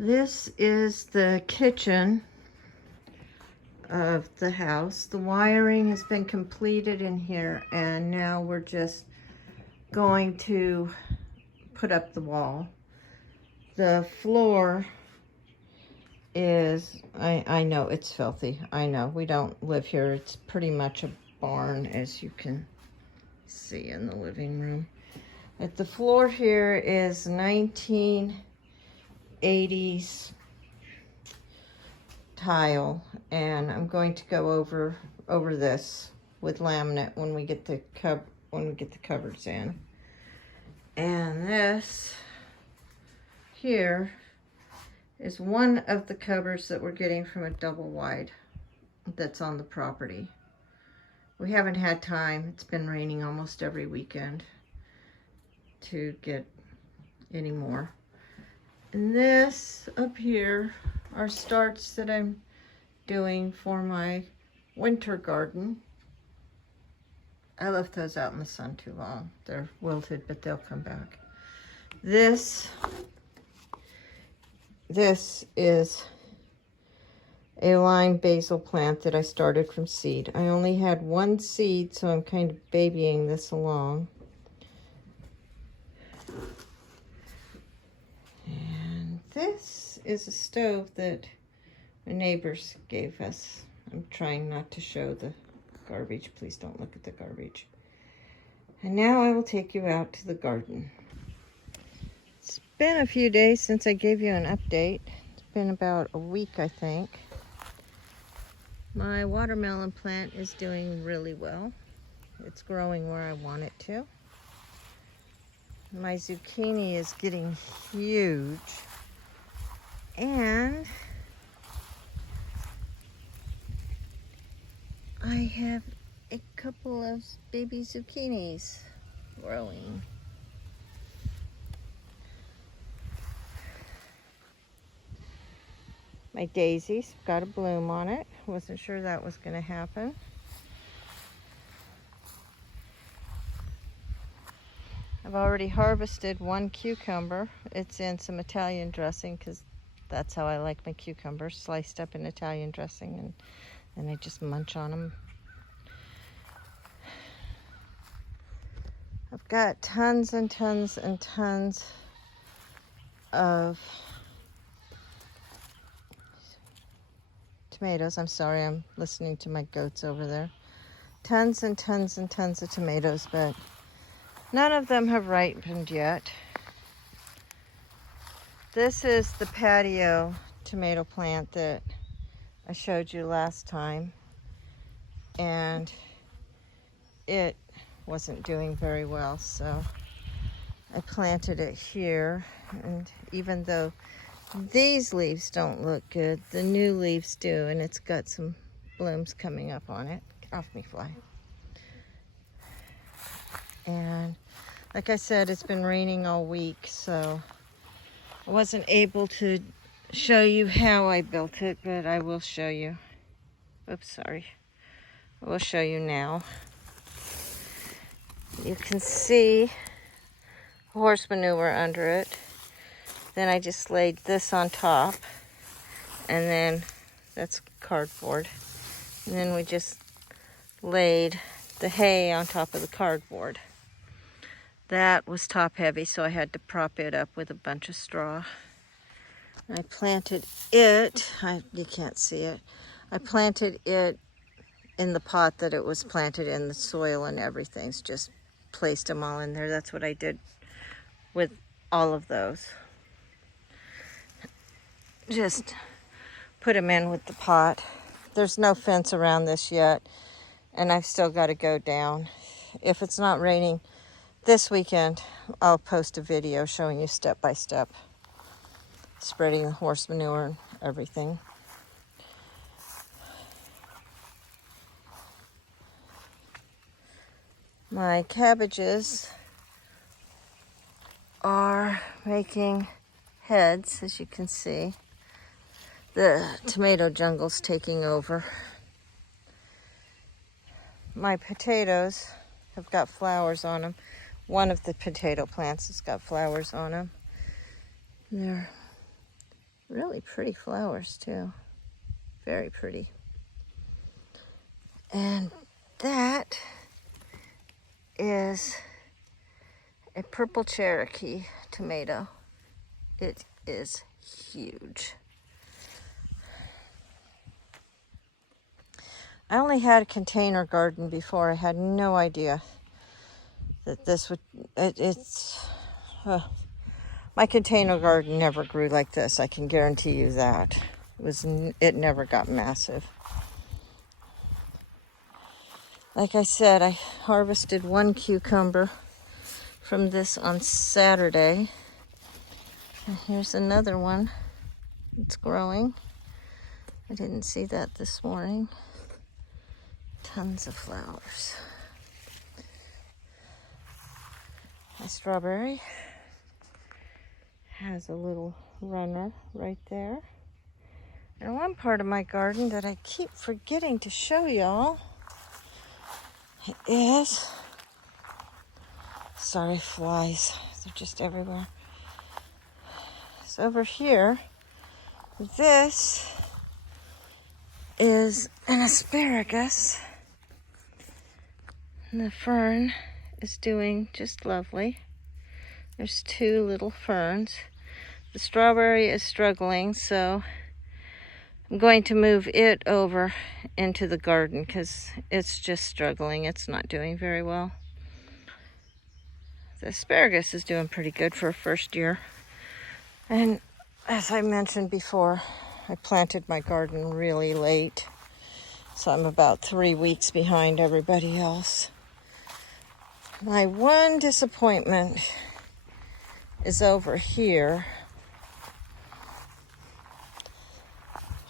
This is the kitchen of the house. The wiring has been completed in here, and now we're just going to put up the wall. The floor is, I know it's filthy. I know, we don't live here. It's pretty much a barn, as you can see in the living room. But the floor here is 1980s tile, and I'm going to go over this with laminate when we get the cupboards in. And this here is one of the cupboards that we're getting from a double wide that's on the property. We haven't had time. It's been raining almost every weekend to get any more. And this up here are starts that I'm doing for my winter garden. I left those out in the sun too long. They're wilted, but they'll come back. This is a lime basil plant that I started from seed. I only had one seed, so I'm kind of babying this along. And this is a stove that my neighbors gave us. I'm trying not to show the garbage. Please don't look at the garbage. And now I will take you out to the garden. It's been a few days since I gave you an update. It's been about a week, I think. My watermelon plant is doing really well. It's growing where I want it to. My zucchini is getting huge. And I have a couple of baby zucchinis growing. My daisy's got a bloom on it. Wasn't sure that was going to happen. I've already harvested one cucumber. It's in some Italian dressing because that's how I like my cucumbers, sliced up in Italian dressing, and I just munch on them. I've got tons and tons and tons of tomatoes. I'm sorry, I'm listening to my goats over there. Tons and tons and tons of tomatoes, but none of them have ripened yet. This is the patio tomato plant that I showed you last time, and it wasn't doing very well, so I planted it here. And even though these leaves don't look good, the new leaves do, and it's got some blooms coming up on it. Get off me, fly. And like I said, it's been raining all week, so I wasn't able to show you how I built it, but I will show you. Oops, sorry. I will show you now. You can see horse manure under it. Then I just laid this on top, and then that's cardboard. And then we just laid the hay on top of the cardboard. That was top heavy, so I had to prop it up with a bunch of straw. I planted it, you can't see it, I planted it in the pot that it was planted in, the soil and everything. Just placed them all in there. That's what I did with all of those. Just put them in with the pot. There's no fence around this yet, and I've still got to go down. If it's not raining this weekend, I'll post a video showing you step by step, spreading the horse manure and everything. My cabbages are making heads, as you can see. The tomato jungle's taking over. My potatoes have got flowers on them. One of the potato plants has got flowers on them. They're Really pretty flowers too. Very pretty. And that is a purple Cherokee tomato. It is huge. I only had a container garden before. I had no idea that this would, my container garden never grew like this. I can guarantee you that. It never got massive. Like I said, I harvested one cucumber from this on Saturday. And here's another one. It's growing. I didn't see that this morning. Tons of flowers. My strawberry has a little runner right there. And one part of my garden that I keep forgetting to show y'all is, sorry flies, they're just everywhere. So over here, this is an asparagus. And the fern is doing just lovely. There's two little ferns. The strawberry is struggling, so I'm going to move it over into the garden because it's just struggling. It's not doing very well. The asparagus is doing pretty good for a first year. And as I mentioned before, I planted my garden really late. So I'm about 3 weeks behind everybody else. My one disappointment is over here.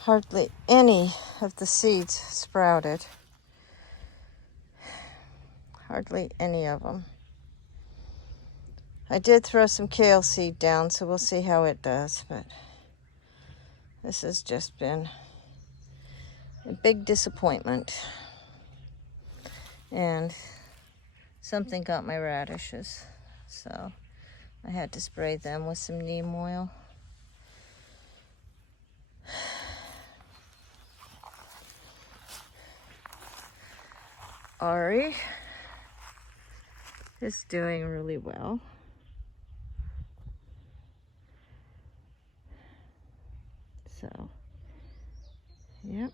Hardly any of the seeds sprouted. Hardly any of them. I did throw some kale seed down, so we'll see how it does, but this has just been a big disappointment. And something got my radishes, so I had to spray them with some neem oil. Ari is doing really well. So, yep.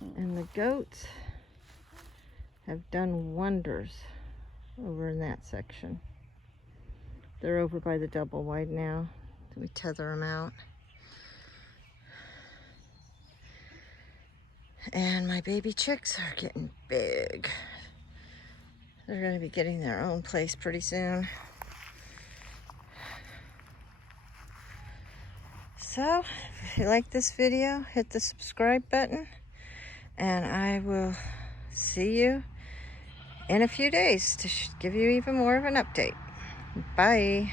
And the goats have done wonders over in that section. They're over by the double wide now. We tether them out. And my baby chicks are getting big. They're going to be getting their own place pretty soon. So, if you like this video, hit the subscribe button. And I will see you in a few days to give you even more of an update. Bye.